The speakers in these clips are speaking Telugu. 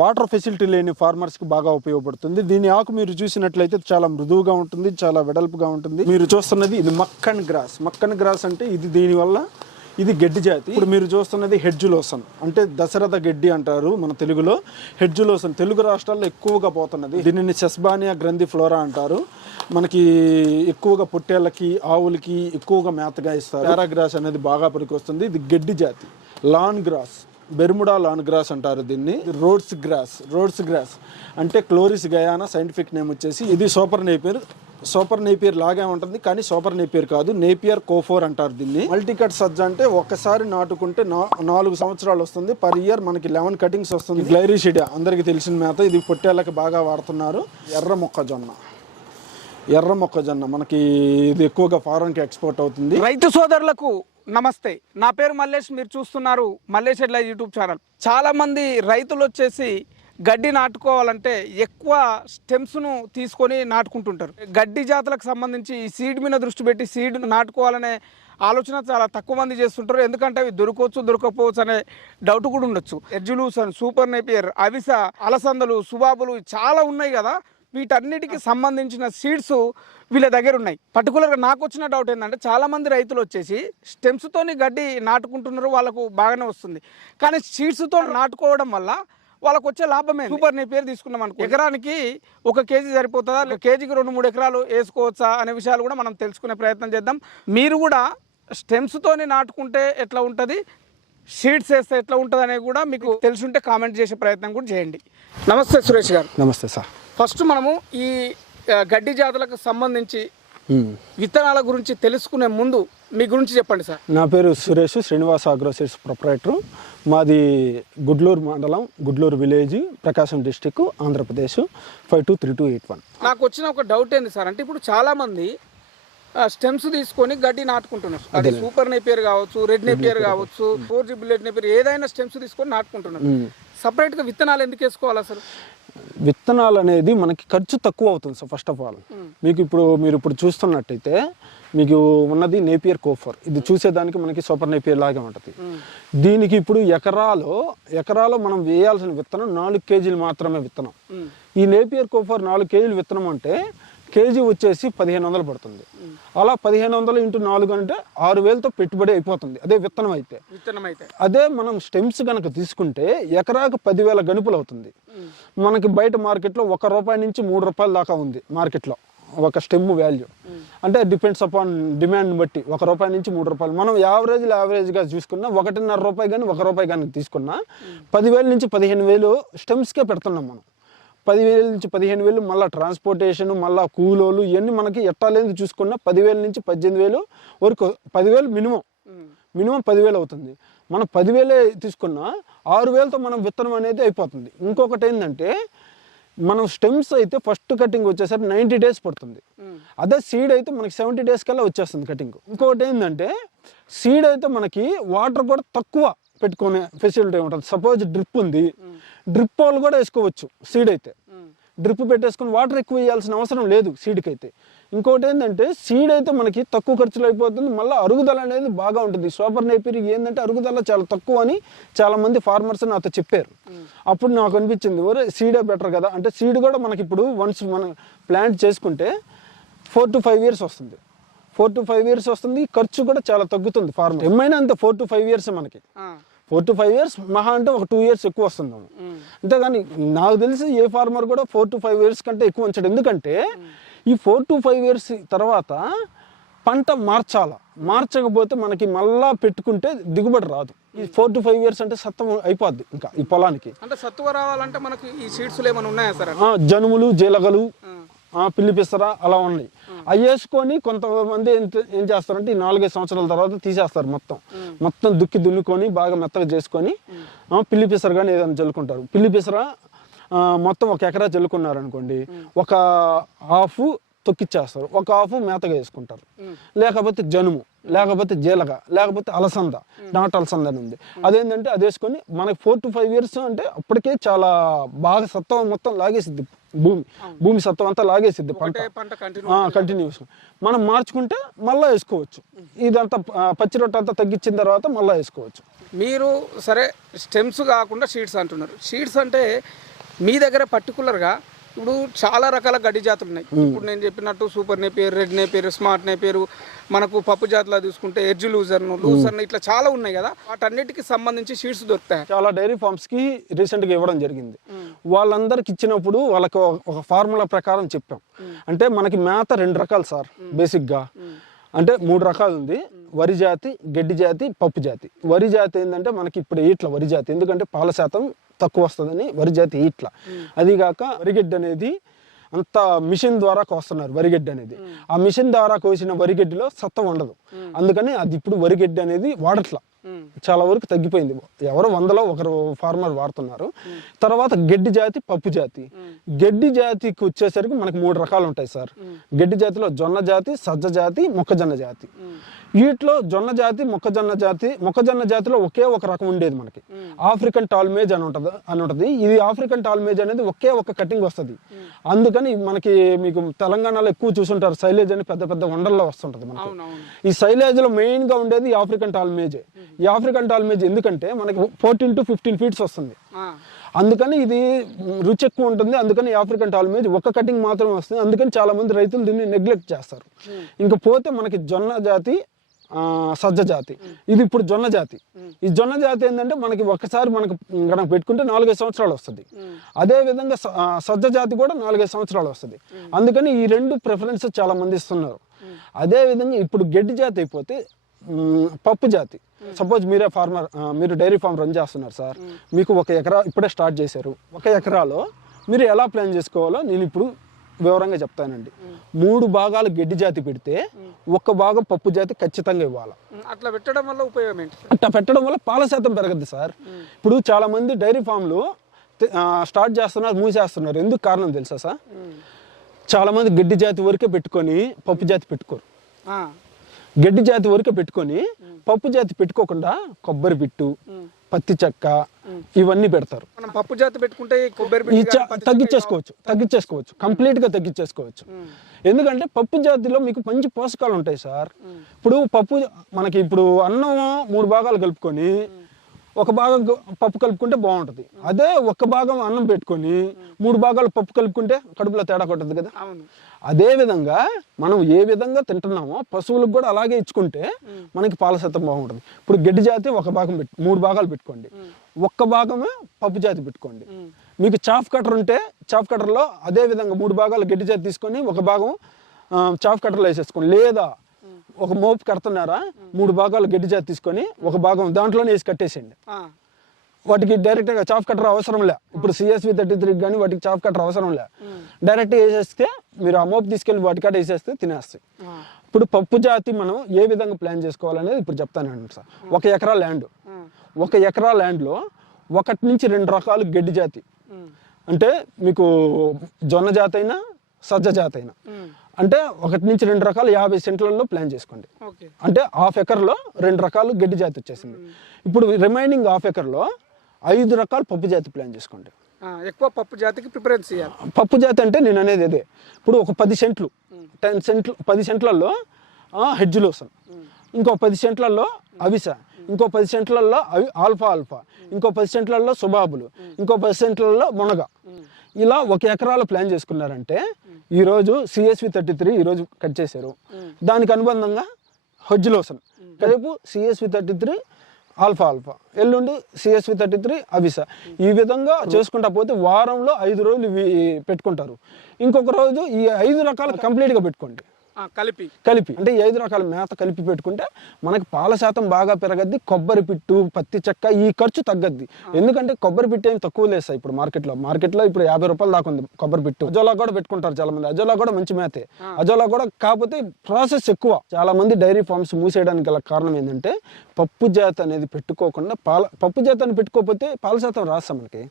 వాటర్ ఫెసిలిటీ లేని ఫార్మర్స్కి బాగా ఉపయోగపడుతుంది. దీని ఆకు మీరు చూసినట్లయితే చాలా మృదువుగా ఉంటుంది చాలా వెడల్పుగా ఉంటుంది. మీరు చూస్తున్నది ఇది మక్కన్ గ్రాస్. మక్కన్ గ్రాస్ అంటే ఇది దీనివల్ల ఇది గడ్డి జాతి. ఇప్పుడు మీరు చూస్తున్నది హెడ్జులోసన్. అంటే దశరథ గడ్డి అంటారు మన తెలుగులో. హెడ్జులోసన్ తెలుగు రాష్ట్రాల్లో ఎక్కువగా పోతున్నది. దీనిని సెస్బానియా గ్రంథి ఫ్లోరా అంటారు. మనకి ఎక్కువగా పొట్టేళ్ళకి ఆవులకి ఎక్కువగా మేతగా ఇస్తారు. పారాగ్రాస్ అనేది బాగా పనికొస్తుంది. ఇది గడ్డి జాతి. Lawn grass. Bermuda lawn grass అంటారు దీన్ని. Rhodes grass Rhodes grass. అంటే క్లోరిస్ గయానా సైంటిఫిక్ నేమ్ వచ్చేసి. ఇది సూపర్ నేపియర్ సూపర్ నేపియర్ లాగే ఉంటుంది కానీ సూపర్ నేపియర్ కాదు. నేపియర్ కోఫోర్ అంటారు దీన్ని. మల్టీకట్ సజ్జ అంటే ఒక్కసారి నాటుకుంటే నాలుగు సంవత్సరాలు వస్తుంది. పర్ ఇయర్ మనకి లెవెన్ కటింగ్స్ వస్తుంది. గ్లైరిషిడియా అందరికీ తెలిసిన మేత ఇది పొట్టేళ్ళకి బాగా వాడుతున్నారు. ఎర్ర మొక్కజొన్న. ఎర్ర మొక్కజొన్న. మనకి ఇది ఎక్కువగా ఫారెన్కి ఎక్స్పోర్ట్ అవుతుంది. రైతు సోదరులకు నమస్తే. నా పేరు మల్లేష్ మీరు చూస్తున్నారు మల్లేష్ ఎడ్ల యూట్యూబ్ ఛానల్. చాలామంది రైతులు వచ్చేసి గడ్డి నాటుకోవాలంటే ఎక్కువ స్టెమ్స్ను తీసుకొని నాటుకుంటుంటారు. గడ్డి జాతులకు సంబంధించి ఈ సీడ్ మీద దృష్టి పెట్టి సీడ్ నాటుకోవాలనే ఆలోచన చాలా తక్కువ మంది చేస్తుంటారు. ఎందుకంటే అవి దొరకవచ్చు దొరకకపోవచ్చు అనే డౌట్ కూడా ఉండొచ్చు. ఎడ్జులూసన్ సూపర్ నేపియర్ అవిస అలసందలు సుబాబులు చాలా ఉన్నాయి కదా. వీటన్నిటికి సంబంధించిన సీడ్స్ వీళ్ళ దగ్గర ఉన్నాయి. పర్టికులర్గా నాకు వచ్చిన డౌట్ ఏంటంటే చాలా మంది రైతులు వచ్చేసి స్టెమ్స్తోని గడ్డి నాటుకుంటున్నారు వాళ్ళకు బాగానే వస్తుంది. కానీ సీడ్స్తో నాటుకోవడం వల్ల వాళ్ళకు వచ్చే లాభమే సూపర్ నీ పేరు తీసుకున్నాం అనుకో. ఎకరానికి ఒక కేజీ సరిపోతుందా? కేజీకి రెండు మూడు ఎకరాలు వేసుకోవచ్చా అనే విషయాలు కూడా మనం తెలుసుకునే ప్రయత్నం చేద్దాం. మీరు కూడా స్టెమ్స్తోని నాటుకుంటే ఎట్లా ఉంటుంది? సీడ్స్ వేస్తే ఎట్లా ఉంటుంది అనేది కూడా మీకు తెలుసుంటే కామెంట్ చేసే ప్రయత్నం కూడా చేయండి. నమస్తే సురేష్ గారు. నమస్తే సార్. ఫస్ట్ మనము ఈ గడ్డి జాతులకు సంబంధించి విత్తనాల గురించి తెలుసుకునే ముందు మీ గురించి చెప్పండి సార్. నా పేరు సురేష్ శ్రీనివాస అగ్రోసీడ్స్ ప్రొపరేటర్. మాది గుడ్లూరు మండలం Gudluru village Prakasam district Andhra Pradesh five two three two eight one. నాకు వచ్చిన ఒక డౌట్ ఏంది సార్ అంటే ఇప్పుడు చాలా మంది స్టెమ్స్ తీసుకొని గడ్డి నాటుకుంటున్నారు. అది సూపర్ నేపియర్ కావచ్చు రెడ్ నేపియర్ కావచ్చు ఫోర్ జీ బుల్లెట్ నేపియర్ ఏదైనా స్టెమ్స్ తీసుకొని నాటుకుంటున్నారు. సపరేట్గా విత్తనాలు ఎందుకు వేసుకోవాలి అసలు? విత్తనాలు అనేది మనకి ఖర్చు తక్కువ అవుతుంది సార్ ఫస్ట్ ఆఫ్ ఆల్ మీకు ఇప్పుడు మీరు ఇప్పుడు చూస్తున్నట్టయితే మీకు ఉన్నది నేపియర్ కోఫర్ ఇది చూసేదానికి మనకి సూపర్ నేపియర్ లాగే ఉంటుంది. దీనికి ఇప్పుడు ఎకరాలో ఎకరాలో మనం వేయాల్సిన విత్తనం నాలుగు కేజీలు మాత్రమే విత్తనం. ఈ నేపియర్ కోఫర్ నాలుగు కేజీలు విత్తనం అంటే కేజీ వచ్చేసి పదిహేను వందలు పడుతుంది. అలా పదిహేను వందలు ఇంటూ నాలుగు అంటే ఆరు వేలతో పెట్టుబడి అయిపోతుంది. అదే విత్తనం అయితే. విత్తనం అయితే. అదే మనం స్టెమ్స్ కనుక తీసుకుంటే ఎకరాకు పదివేల గనుపులు అవుతుంది. మనకి బయట మార్కెట్లో ఒక రూపాయి నుంచి మూడు రూపాయల దాకా ఉంది మార్కెట్లో ఒక స్టెమ్ వాల్యూ. అంటే డిపెండ్స్ అపాన్ డిమాండ్ బట్టి ఒక రూపాయి నుంచి మూడు రూపాయలు. మనం యావరేజ్ యావరేజ్గా చూసుకున్నా ఒకటిన్నర రూపాయి కానీ ఒక రూపాయి కానీ తీసుకున్నా పదివేల నుంచి పదిహేను వేలు స్టెమ్స్కే పెడుతున్నాం మనం. పదివేల నుంచి పదిహేను వేలు మళ్ళీ ట్రాన్స్పోర్టేషన్ మళ్ళీ కూలోలు ఇవన్నీ మనకి ఎట్టాలేదు చూసుకున్నా పదివేల నుంచి పద్దెనిమిది వేలు వరకు పదివేలు మినిమం. మినిమం పదివేలు అవుతుంది. మనం పదివేలే తీసుకున్నా ఆరు వేలతో మనం విత్తనం అనేది అయిపోతుంది. ఇంకొకటి ఏంటంటే మనం స్టెమ్స్ అయితే ఫస్ట్ కటింగ్ వచ్చేసరికి నైంటీ డేస్ పడుతుంది. అదే సీడ్ అయితే మనకి సెవెంటీ డేస్ కల్లా వచ్చేస్తుంది కటింగ్. ఇంకొకటి ఏంటంటే సీడ్ అయితే మనకి వాటర్ కూడా తక్కువ పెట్టుకునే ఫెసిలిటీ ఉంటుంది. సపోజ్ డ్రిప్ ఉంది. డ్రిప్ వాళ్ళు కూడా వేసుకోవచ్చు సీడ్ అయితే. డ్రిప్ పెట్టేసుకుని వాటర్ ఎక్కువ వేయాల్సిన అవసరం లేదు సీడ్కి అయితే ఇంకోటి ఏంటంటే సీడ్ అయితే మనకి తక్కువ ఖర్చులో అయిపోతుంది మళ్ళీ అరుగుదల అనేది బాగా ఉంటుంది. సూపర్ నేపిరి ఏంటంటే అరుగుదల చాలా తక్కువ అని చాలా మంది ఫార్మర్స్ నాతో చెప్పారు. అప్పుడు నాకు అనిపించింది ఒరే సీడే బెటర్ కదా? అంటే సీడ్ కూడా మనకి ఇప్పుడు వన్స్ మనం ప్లాంట్ చేసుకుంటే ఫోర్ టు ఫైవ్ ఇయర్స్ వస్తుంది. ఫోర్ టు ఫైవ్ ఇయర్స్ వస్తుంది ఖర్చు కూడా చాలా తగ్గుతుంది ఫార్మర్ ఏమైనా అంతే ఫోర్ టు ఫైవ్ ఇయర్స్ మనకి. ఫోర్ టు ఫైవ్ ఇయర్స్ మహా అంటే ఒక టూ ఇయర్స్ ఎక్కువ వస్తుంది అంతేగాని నాకు తెలిసి ఏ ఫార్మర్ కూడా ఫోర్ టు ఫైవ్ ఇయర్స్ కంటే ఎక్కువ ఉంచాడు. ఎందుకంటే ఈ ఫోర్ టు ఫైవ్ ఇయర్స్ తర్వాత పంట మార్చాల? మార్చకపోతే మనకి మళ్ళా పెట్టుకుంటే దిగుబడి రాదు. ఈ ఫోర్ టు ఫైవ్ ఇయర్స్ అంటే సత్తం అయిపోద్ది ఇంకా ఈ పొలానికి. అంటే సత్తువ రావాలంటే మనకి ఈ సీడ్స్లో ఏమైనా ఉన్నాయా సార్? జనుములు జీలగలు పిల్లి పిసర అలా ఉన్నాయి. అవి వేసుకొని కొంతమంది ఏం చేస్తారంటే ఈ నాలుగైదు సంవత్సరాల తర్వాత తీసేస్తారు మొత్తం. మొత్తం దుక్కి దున్నుకొని బాగా మెత్తగా చేసుకొని పిల్లి పిసర కానీ ఏదైనా చల్లుకుంటారు పిల్లి పిసర మొత్తం ఒక ఎకరా చల్లుకున్నారు అనుకోండి ఒక హాఫ్ తొక్కిచ్చేస్తారు. ఒక హాఫ్ మేతగా వేసుకుంటారు. లేకపోతే జనుము. లేకపోతే జీలగ లేకపోతే అలసంద నాట్ అలసంద అని ఉంది. అదేంటంటే అది వేసుకొని మనకి ఫోర్ టు ఫైవ్ ఇయర్స్ అంటే అప్పటికే చాలా బాగా సత్వం మొత్తం లాగేసిద్ది భూమి. భూమి సత్వం అంతా లాగేసిద్ది పంట. కంటిన్యూస్ మనం మార్చుకుంటే మళ్ళీ వేసుకోవచ్చు. ఇదంతా పచ్చి రొట్టె అంతా తగ్గించిన తర్వాత మళ్ళీ వేసుకోవచ్చు. మీరు సరే స్టెమ్స్ కాకుండా షీడ్స్ అంటున్నారు. షీడ్స్ అంటే మీ దగ్గర పర్టికులర్గా ఇప్పుడు చాలా రకాల గడ్డి జాతులు ఉన్నాయి. ఇప్పుడు నేను చెప్పినట్టు super Napier red Napier smart Napier మనకు పప్పు జాతులా చూసుకుంటే ఎడ్జ్ లూజర్ను లూజర్ను ఇట్లా చాలా ఉన్నాయి కదా. వాటన్నిటికి సంబంధించి షీడ్స్ దొరుకుతాయి? చాలా డైరీ ఫార్మ్స్కి రీసెంట్గా ఇవ్వడం జరిగింది. వాళ్ళందరికి ఇచ్చినప్పుడు వాళ్ళకి ఒక- ఫార్ములా ప్రకారం చెప్పాం. అంటే మనకి మేత రెండు రకాలు సార్ బేసిక్గా. అంటే మూడు రకాలు ఉంది. వరి జాతి గడ్డి జాతి పప్పు జాతి. వరి జాతి ఏంటంటే మనకి ఇప్పుడు ఈట్ల వరి జాతి ఎందుకంటే పాల శాతం తక్కువ వస్తుందని వరి జాతి ఈట్ల అది కాక వరిగడ్డి అనేది అంత మిషన్ ద్వారా కోస్తున్నారు వరిగడ్డి అనేది ఆ మిషన్ ద్వారా కోసిన వరిగడ్డిలో సత్తం ఉండదు. అందుకని అది ఇప్పుడు వరిగడ్డి అనేది వాడట్లా. చాలా వరకు తగ్గిపోయింది. ఎవరో వందలో ఒకరు ఫార్మర్ వాడుతున్నారు. తర్వాత గడ్డి జాతి పప్పు జాతి. గడ్డి జాతికి వచ్చేసరికి మనకి మూడు రకాలు ఉంటాయి సార్. గడ్డి జాతిలో జొన్న జాతి సజ్జ జాతి మొక్కజొన్న జాతి. వీటిలో జొన్న జాతి మొక్కజొన్న జాతి మొక్కజొన్న జాతిలో ఒకే ఒక రకం ఉండేది మనకి. ఆఫ్రికన్ టాల్మేజ్ అని ఉంటుంది అని ఉంటుంది. ఇది ఆఫ్రికన్ టాల్మేజ్ అనేది ఒకే ఒక కటింగ్ వస్తుంది. అందుకని మనకి మీకు తెలంగాణలో ఎక్కువ చూసుంటారు. సైలేజ్ అని పెద్ద పెద్ద వండల్లో వస్తుంటుంది మనకి. ఈ సైలేజ్లో మెయిన్గా ఉండేది ఆఫ్రికన్ టాల్మేజ్. ఈ ఆఫ్రికన్ టాల్మేజ్ ఎందుకంటే మనకి ఫోర్టీన్ టు ఫిఫ్టీన్ ఫీట్స్ వస్తుంది. అందుకని ఇది రుచి ఎక్కువ ఉంటుంది. అందుకని ఆఫ్రికన్ టాల్మేజ్ ఒక కటింగ్ మాత్రమే వస్తుంది. అందుకని చాలా మంది రైతులు దీన్ని నెగ్లెక్ట్ చేస్తారు. ఇంకా పోతే మనకి జొన్న జాతి సజ్జ జాతి. ఇది ఇప్పుడు జొన్న జాతి. ఈ జొన్న జాతి ఏంటంటే మనకి ఒక్కసారి మనకు కనుక పెట్టుకుంటే నాలుగైదు సంవత్సరాలు వస్తుంది. అదే విధంగా సజ్జ జాతి కూడా నాలుగైదు సంవత్సరాలు వస్తుంది. అందుకని ఈ రెండు ప్రిఫరెన్స్ చాలా మంది ఇస్తున్నారు. అదే విధంగా ఇప్పుడు గడ్డి జాతి అయిపోతే పప్పు జాతి. సపోజ్ మీరే ఫార్మర్ మీరు డైరీ ఫార్మ్ రన్ చేస్తున్నారు సార్. మీకు ఒక ఎకరా ఇప్పుడే స్టార్ట్ చేశారు. ఒక ఎకరాలో మీరు ఎలా ప్లాన్ చేసుకోవాలో నేను ఇప్పుడు వివరంగా చెప్తానండి. మూడు భాగాలు గడ్డి జాతి పెడితే ఒక్క భాగం పప్పు జాతి ఖచ్చితంగా ఇవ్వాలి. అట్లా పెట్టడం వల్ల ఉపయోగం ఏంటి అట్లా పెట్టడం వల్ల పాల శాతం పెరగద్ది సార్. ఇప్పుడు చాలా మంది డైరీ ఫామ్లు స్టార్ట్ చేస్తున్నారు మూసేస్తున్నారు. ఎందుకు కారణం తెలుసా సార్? చాలా మంది గడ్డి జాతి వరకే పెట్టుకొని పప్పు జాతి పెట్టుకోరు. గడ్డి జాతి వరకే పెట్టుకొని పప్పు జాతి పెట్టుకోకుండా కొబ్బరి పిట్టు పత్తి చెక్క ఇవన్నీ పెడతారు. మనం పప్పు జాతి పెట్టుకుంటే కొబ్బరి తగ్గించేసుకోవచ్చు తగ్గించేసుకోవచ్చు కంప్లీట్గా తగ్గించేసుకోవచ్చు ఎందుకంటే పప్పు జాతిలో మీకు మంచి పోషకాలు ఉంటాయి సార్. ఇప్పుడు పప్పు మనకి ఇప్పుడు అన్నం మూడు భాగాలు కలుపుకొని ఒక భాగం పప్పు కలుపుకుంటే బాగుంటుంది. అదే ఒక్క భాగం అన్నం పెట్టుకొని మూడు భాగాలు పప్పు కలుపుకుంటే కడుపులో తేడా కొట్టదు కదా? అవును అదే విధంగా మనం ఏ విధంగా తింటున్నామో పశువులకు కూడా అలాగే ఇచ్చుకుంటే మనకి పాల శాతం బాగుంటుంది. ఇప్పుడు గడ్డి జాతి ఒక భాగం పెట్టు మూడు భాగాలు పెట్టుకోండి. ఒక్క భాగమే పప్పు జాతి పెట్టుకోండి. మీకు చాఫ్ కటర్ ఉంటే చాఫ్ కటర్లో అదే విధంగా మూడు భాగాలు గడ్డి జాతి తీసుకొని ఒక భాగం చాఫ్ కటర్లో వేసేసుకోండి. లేదా ఒక మోపు కడుతున్నారా మూడు భాగాలు గడ్డి జాతి తీసుకొని ఒక భాగం దాంట్లోనే వేసి కట్టేసేయండి. వాటికి డైరెక్ట్గా చాఫ్ కటర్ అవసరం లే. ఇప్పుడు సిఎస్వి థర్టీ త్రీ కానీ వాటికి చాఫ్ కటర్ అవసరం లే. డైరెక్ట్ వేసేస్తే మీరు ఆ మోపు తీసుకెళ్ళి వాటికాడ వేసేస్తే తినేస్తాయి. ఇప్పుడు పప్పు జాతి మనం ఏ విధంగా ప్లాన్ చేసుకోవాలనేది ఇప్పుడు చెప్తానండి సార్. ఒక ఎకరా ల్యాండ్ ఆ, ఒక ఎకరా ల్యాండ్లో ఒకటి నుంచి రెండు రకాలు గడ్డి జాతి. అంటే మీకు జొన్న జాతి అయినా సజ్జ జాతి అయినా. అంటే ఒకటి నుంచి రెండు రకాలు యాభై సెంట్లలో ప్లాన్ చేసుకోండి. అంటే హాఫ్ ఎకర్లో రెండు రకాలు గడ్డి జాతి వచ్చేసింది. ఇప్పుడు రిమైనింగ్ హాఫ్ ఎకర్లో ఐదు రకాలు పప్పు జాతి ప్లాన్ చేసుకోండి. ఎక్కువ పప్పు జాతికి ప్రిఫరెన్స్ ఇవ్వాలి పప్పు జాతి అంటే నేను అనేది అదే. ఇప్పుడు ఒక పది సెంట్లు టెన్ సెంట్లు పది సెంట్లలో హెడ్జులోసన్ ఇంకో పది సెంట్లలో అవిస. ఇంకో పది సెంట్లలో అవి ఆల్ఫా ఆల్ఫా. ఇంకో పది సెంట్లలో సుబాబులు. ఇంకో పది సెంట్లలో మునగ. ఇలా ఒక ఎకరాలో ప్లాన్ చేసుకున్నారంటే ఈరోజు సిఎస్వి థర్టీ త్రీ ఈరోజు కట్ చేశారు. దానికి అనుబంధంగా హెడ్జులోసన్ రేపు CSV thirty three alpha alpha. ఎల్లుండి సిఎస్వి థర్టీ త్రీ అవిసా ఈ విధంగా చేసుకుంటా పోతే వారంలో ఐదు రోజులు ఇవి పెట్టుకుంటారు. ఇంకొక రోజు ఈ ఐదు రకాలు కంప్లీట్గా పెట్టుకోండి. కలిపి. కలిపి. అంటే ఐదు రకాల మేత కలిపి పెట్టుకుంటే మనకి పాల శాతం బాగా పెరగద్ది కొబ్బరి పిట్టు పత్తి చెక్క ఈ ఖర్చు తగ్గద్ది. ఎందుకంటే కొబ్బరి పిట్టు ఏం తక్కువ సార్ ఇప్పుడు మార్కెట్లో. మార్కెట్లో ఇప్పుడు యాభై రూపాయలు దాకా ఉంది కొబ్బరి పిట్టు. అజోలా కూడా పెట్టుకుంటారు చాలా మంది అజోలా కూడా మంచి మేతే. అజోలా కూడా కాకపోతే ప్రాసెస్ ఎక్కువ. చాలా మంది డైరీ ఫార్మ్స్ మూసేయడానికి గల కారణం ఏంటంటే పప్పు జాతి అనేది పెట్టుకోకుండా పాల పప్పు జాతి అని పెట్టుకోకపోతే పాల శాతం రాస్తా మనకి.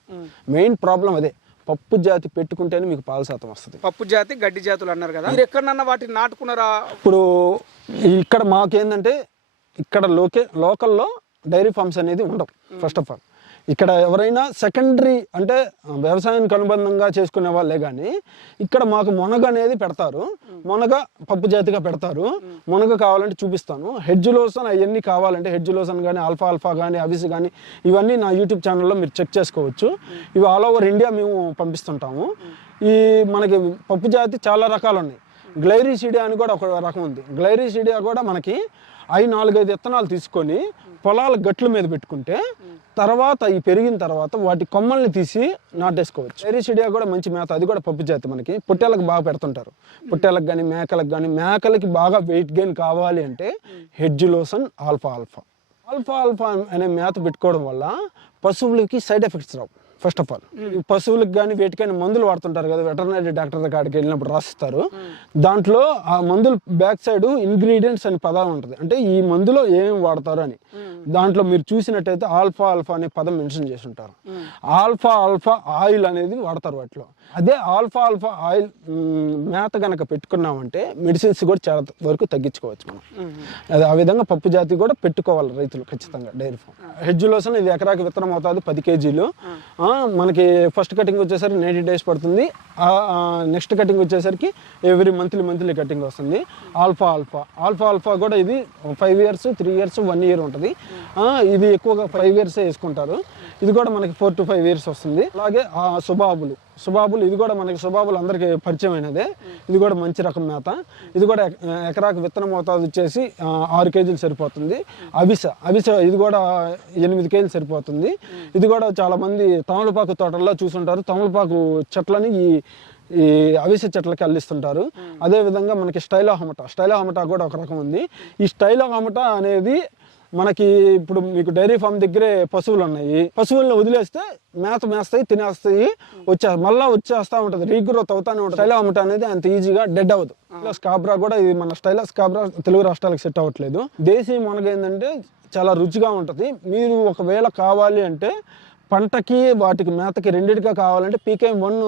మెయిన్ ప్రాబ్లం అదే. పప్పు జాతి పెట్టుకుంటేనే మీకు పాల శాతం వస్తుంది. పప్పు జాతి గడ్డి జాతులు అన్నారు కదా. మీరు ఎక్కడన్నా వాటిని నాటుకున్నారా? ఇప్పుడు ఇక్కడ మాకేందంటే ఇక్కడ లోకే లోకల్లో డైరీ ఫార్మ్స్ అనేది ఉండవు ఫస్ట్ ఆఫ్ ఆల్ ఇక్కడ ఎవరైనా సెకండరీ అంటే వ్యవసాయానికి అనుబంధంగా చేసుకునే వాళ్ళే కానీ ఇక్కడ మాకు మునగ అనేది పెడతారు. మునగ పప్పు జాతిగా పెడతారు. మునగ కావాలంటే చూపిస్తాను. హెడ్జ్ లోసన్ అవన్నీ కావాలంటే హెడ్జ్ లోసన్ కానీ ఆల్ఫా ఆల్ఫా కానీ అవిస్ కానీ ఇవన్నీ నా యూట్యూబ్ ఛానల్లో మీరు చెక్ చేసుకోవచ్చు. ఇవి ఆల్ ఓవర్ ఇండియా మేము పంపిస్తుంటాము. ఈ మనకి పప్పు జాతి చాలా రకాలు ఉన్నాయి. గ్లైరీసిడియా అని కూడా ఒక రకం ఉంది. గ్లైరీసిడియా కూడా మనకి అవి నాలుగైదు విత్తనాలు తీసుకొని పొలాల గట్ల మీద పెట్టుకుంటే తర్వాత ఈ పెరిగిన తర్వాత వాటి కొమ్మల్ని తీసి నాటేసుకోవచ్చు. ఎరిసిడియా కూడా మంచి మేత అది కూడా పప్పు జాతి మనకి. పొట్టేలకు బాగా పెడుతుంటారు. పొట్టేలకు కానీ మేకలకు కానీ మేకలకి బాగా వెయిట్ గెయిన్ కావాలి అంటే hedge lucerne alpha alpha. Alpha alpha అనే మేత పెట్టుకోవడం వల్ల పశువులకి సైడ్ ఎఫెక్ట్స్ రావు. ఫస్ట్ ఆఫ్ ఆల్ పశువులకు కానీ వేటికైనా మందులు వాడుతుంటారు కదా వెటర్నరీ డాక్టర్ కాడికి వెళ్ళినప్పుడు రాసిస్తారు. దాంట్లో ఆ మందులు బ్యాక్ సైడ్ ఇంగ్రీడియంట్స్ అని పదం ఉంటుంది. అంటే ఈ మందులో ఏమేమి వాడతారు అని. దాంట్లో మీరు చూసినట్టయితే ఆల్ఫా ఆల్ఫా అనే పదం మెన్షన్ చేసి ఉంటారు. ఆల్ఫా ఆల్ఫా ఆయిల్ అనేది వాడతారు వాటిలో. అదే ఆల్ఫా ఆల్ఫా ఆయిల్ మేత గనక పెట్టుకున్నామంటే మెడిసిన్స్ కూడా చాలా వరకు తగ్గించుకోవచ్చు మనం. అది ఆ విధంగా పప్పు జాతి కూడా పెట్టుకోవాలి రైతులు ఖచ్చితంగా డైరీ ఫామ్. హెడ్జ్ లోసన్ ఇది ఎకరాకి విత్తనం అవుతుంది పది కేజీలు. మనకి ఫస్ట్ కటింగ్ వచ్చేసరికి నైంటీ డేస్ పడుతుంది. నెక్స్ట్ కటింగ్ వచ్చేసరికి ఎవ్రీ మంత్లీ మంత్లీ కటింగ్ వస్తుంది. ఆల్ఫా ఆల్ఫా ఆల్ఫా ఆల్ఫా కూడా ఇది five years three years one year ఉంటుంది. ఇది ఎక్కువగా ఫైవ్ ఇయర్స్ వేసుకుంటారు. ఇది కూడా మనకి ఫోర్ టు ఫైవ్ ఇయర్స్ వస్తుంది. అలాగే ఆ సుబాబులు. సుబాబులు ఇది కూడా మనకి సుబాబులు అందరికీ పరిచయమైనదే. ఇది కూడా మంచి రకం మేత. ఇది కూడా ఎకరాకు విత్తనం మోతాదు వచ్చేసి ఆరు కేజీలు సరిపోతుంది. అవిస అవిస ఇది కూడా ఎనిమిది కేజీలు సరిపోతుంది. ఇది కూడా చాలా మంది తమలపాకు తోటల్లో చూసుంటారు. తమలపాకు చెట్లని ఈ ఈ అవిసె చెట్లకి అల్లిస్తుంటారు. అదే విధంగా మనకి స్టైలో హమటా స్టైలో హమటా కూడా ఒక రకం ఉంది. ఈ స్టైలో హమటా అనేది మనకి ఇప్పుడు మీకు డైరీ ఫామ్ దగ్గరే పశువులు ఉన్నాయి. పశువులను వదిలేస్తే మేత మేస్తాయి తినేస్తాయి వచ్చే మళ్ళీ వచ్చేస్తా ఉంటుంది. రీగ్రోత్ అవుతానే ఉంటుంది. స్టైలో అమ్మటం అనేది అంత ఈజీగా డెడ్ అవ్వదు. స్కాబ్రా కూడా ఇది మన స్టైలాస్ కాబ్రా తెలుగు రాష్ట్రాలకు సెట్ అవ్వట్లేదు. దేశీయ మునగ ఏంటంటే చాలా రుచిగా ఉంటుంది. మీరు ఒకవేళ కావాలి అంటే పంటకి వాటికి మేతకి రెండింటిగా కావాలంటే పీకేఎం వన్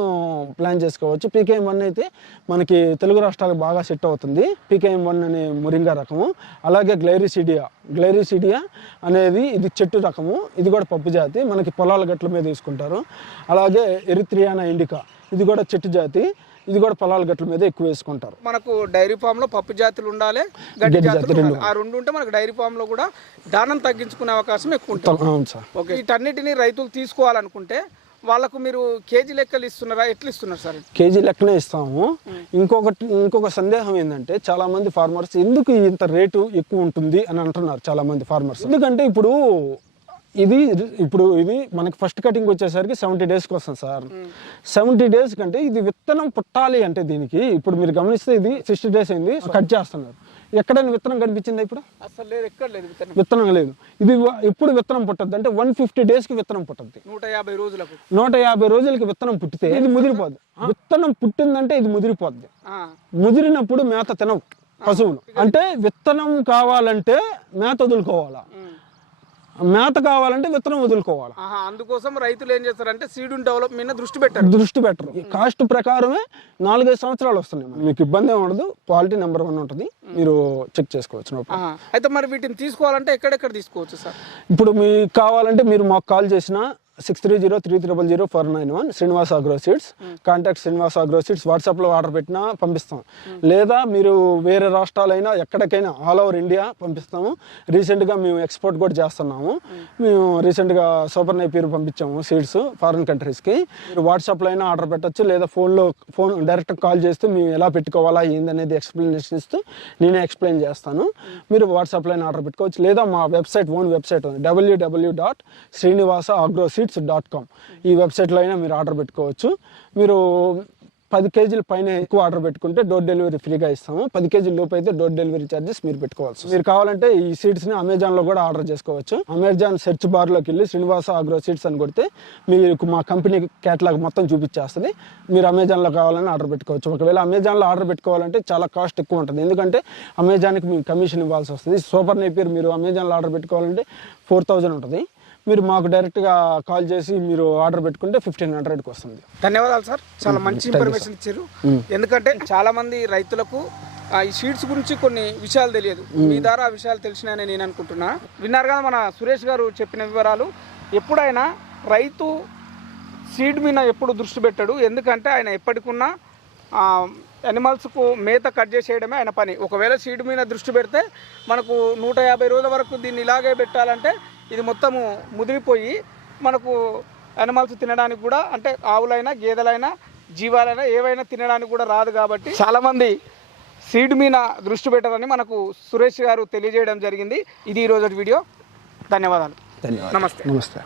ప్లాన్ చేసుకోవచ్చు. పీకేఎం వన్ అయితే మనకి తెలుగు రాష్ట్రాలకు బాగా సెట్ అవుతుంది. పీకేఎం వన్ అనే మురింగా రకము. అలాగే గ్లైరిసిడియా. గ్లైరిసిడియా అనేది ఇది చెట్టు రకము. ఇది కూడా పప్పు జాతి. మనకి పొలాల గట్ల మీద తీసుకుంటారు. అలాగే ఎరిత్రియానా ఇండికా. ఇది కూడా చెట్టు జాతి. ఇది కూడా పొలాల గట్ల మీద ఎక్కువ వేసుకుంటారు. మనకు డైరీ ఫామ్లో పప్పు జాతులు ఉండాలి గడ్డి జాతులు ఉండాలి. ఆ రెండు ఉంటే మనకు డైరీ ఫామ్లో కూడా దానం తగ్గించుకునే అవకాశం ఎక్కువ ఉంటుంది. ఓకే. వీటన్నిటిని రైతులు తీసుకోవాలనుకుంటే వాళ్ళకు మీరు కేజీ లెక్కలు ఇస్తున్నారా? ఎట్లా ఇస్తున్నారు సార్? కేజీ లెక్కనే ఇస్తాము. ఇంకొకటి ఇంకొక సందేహం ఏంటంటే చాలా మంది ఫార్మర్స్ ఎందుకు ఇంత రేటు ఎక్కువ ఉంటుంది అని అంటున్నారు చాలా మంది ఫార్మర్స్ ఎందుకంటే ఇప్పుడు ఇది ఇప్పుడు ఇది మనకి ఫస్ట్ కటింగ్ వచ్చేసరికి సెవెంటీ డేస్కి వస్తుంది సార్. సెవెంటీ డేస్ కంటే ఇది విత్తనం పుట్టాలి అంటే దీనికి ఇప్పుడు మీరు గమనిస్తే ఇది సిక్స్టీ డేస్ అయింది కట్ చేస్తున్నారు. ఎక్కడైనా విత్తనం కనిపించిందా ఇప్పుడు? అసలు లేదు ఎక్కడ లేదు విత్తనం. విత్తనం లేదు. ఇది ఎప్పుడు విత్తనం పుట్టద్ది అంటే వన్ ఫిఫ్టీ డేస్కి విత్తనం పుట్టద్ది. నూట యాభై రోజులకు. నూట యాభై రోజులకి విత్తనం పుట్టితే ఇది ముదిరిపోద్ది. విత్తనం పుట్టిందంటే ఇది ముదిరిపోద్ది. ముదిరినప్పుడు మేత తినవు పశువులు అంటే విత్తనం కావాలంటే మేత వదులుకోవాలా. మేత కావాలంటే విత్తనం వదులుకోవాలా. అందుకోసం రైతులు ఏం చేస్తారంటే సీడ్ డెవలప్మెంట్ మీద దృష్టి పెట్టారు. దృష్టి పెట్టరు. కాస్ట్ ప్రకారమే నాలుగైదు సంవత్సరాలు వస్తున్నాయి. మీకు ఇబ్బంది ఉండదు. క్వాలిటీ నెంబర్ వన్ ఉంటుంది. మీరు చెక్ చేసుకోవచ్చు. అయితే మరి వీటిని తీసుకోవాలంటే ఎక్కడెక్కడ తీసుకోవచ్చు సార్? ఇప్పుడు మీకు కావాలంటే మీరు మాకు కాల్ చేసిన six three zero three triple zero four nine one Srinivas Agro Seeds. Contact Srinivas Agro Seeds వాట్సాప్లో ఆర్డర్ పెట్టినా పంపిస్తాం. లేదా మీరు వేరే రాష్ట్రాలైనా ఎక్కడికైనా ఆల్ ఓవర్ ఇండియా పంపిస్తాము. రీసెంట్గా మేము ఎక్స్పోర్ట్ కూడా చేస్తున్నాము. మేము. రీసెంట్గా సూపర్ నైపీర్ పంపించాము సీడ్స్ ఫారిన్ కంట్రీస్కి. మీరు వాట్సాప్లో అయినా ఆర్డర్ పెట్టచ్చు లేదా ఫోన్లో ఫోన్ డైరెక్ట్ కాల్ చేస్తే మేము ఎలా పెట్టుకోవాలా ఏందనేది ఎక్స్ప్లెనేషన్ ఇస్తూ నేనే ఎక్స్ప్లెయిన్ చేస్తాను. మీరు వాట్సాప్లో అయినా ఆర్డర్ పెట్టుకోవచ్చు లేదా మా వెబ్సైట్ ఓన్ వెబ్సైట్ ఉంది WW dot Srinivasa Agro Seeds dot com ఈ వెబ్సైట్లో అయినా మీరు ఆర్డర్ పెట్టుకోవచ్చు. మీరు పది కేజీల పైన ఎక్కువ ఆర్డర్ పెట్టుకుంటే డోర్ డెలివరీ ఫ్రీగా ఇస్తాము. పది కేజీల లోపు అయితే డోర్ డెలివరీ ఛార్జెస్ మీరు పెట్టుకోవచ్చు మీరు కావాలంటే ఈ సీడ్స్ని అమెజాన్లో కూడా ఆర్డర్ చేసుకోవచ్చు. అమెజాన్ సెర్చ్ బార్లోకి వెళ్ళి శ్రీనివాస అగ్రో సీడ్స్ అని కొడితే మీకు మా కంపెనీ కేటలాగ్ మొత్తం చూపించేస్తుంది. మీరు అమెజాన్లో కావాలని ఆర్డర్ పెట్టుకోవచ్చు. ఒకవేళ అమెజాన్లో ఆర్డర్ పెట్టుకోవాలంటే చాలా కాస్ట్ ఎక్కువ ఉంటుంది. ఎందుకంటే అమెజాన్కి మీకు కమిషన్ ఇవ్వాల్సి వస్తుంది. సూపర్ నేపియర్ మీరు అమెజాన్లో ఆర్డర్ పెట్టుకోవాలంటే ఫోర్ థౌజండ్ ఉంటుంది. మీరు మాకు డైరెక్ట్గా కాల్ చేసి మీరు ఆర్డర్ పెట్టుకుంటే ఫిఫ్టీన్ హండ్రెడ్కి వస్తుంది. ధన్యవాదాలు సార్. చాలా మంచి ఇన్ఫర్మేషన్ ఇచ్చారు. ఎందుకంటే చాలా మంది రైతులకు ఆ, ఈ సీడ్స్ గురించి కొన్ని విషయాలు తెలియదు. మీ ద్వారా ఆ విషయాలు తెలిసినాయని నేను అనుకుంటున్నా. విన్నారు కదా మన సురేష్ గారు చెప్పిన వివరాలు. ఎప్పుడైనా రైతు సీడ్ మీద ఎప్పుడు దృష్టి పెట్టాడు. ఎందుకంటే ఆయన ఎప్పటికున్నా అనిమల్స్కు మేత కట్ చేసేయడమే ఆయన పని. ఒకవేళ సీడ్ మీద దృష్టి పెడితే మనకు నూట యాభై రోజుల వరకు దీన్ని ఇలాగే పెట్టాలంటే ఇది మొత్తము ముదిరిపోయి మనకు అనిమల్స్ తినడానికి కూడా అంటే ఆవులైనా గేదెలైనా జీవాలైనా ఏవైనా తినడానికి కూడా రాదు కాబట్టి చాలామంది సీడ్ మీద దృష్టి పెట్టాలని మనకు సురేష్ గారు తెలియజేయడం జరిగింది. ఇది ఈరోజు వీడియో. ధన్యవాదాలు. ధన్యవాదాలు. నమస్తే. నమస్తే.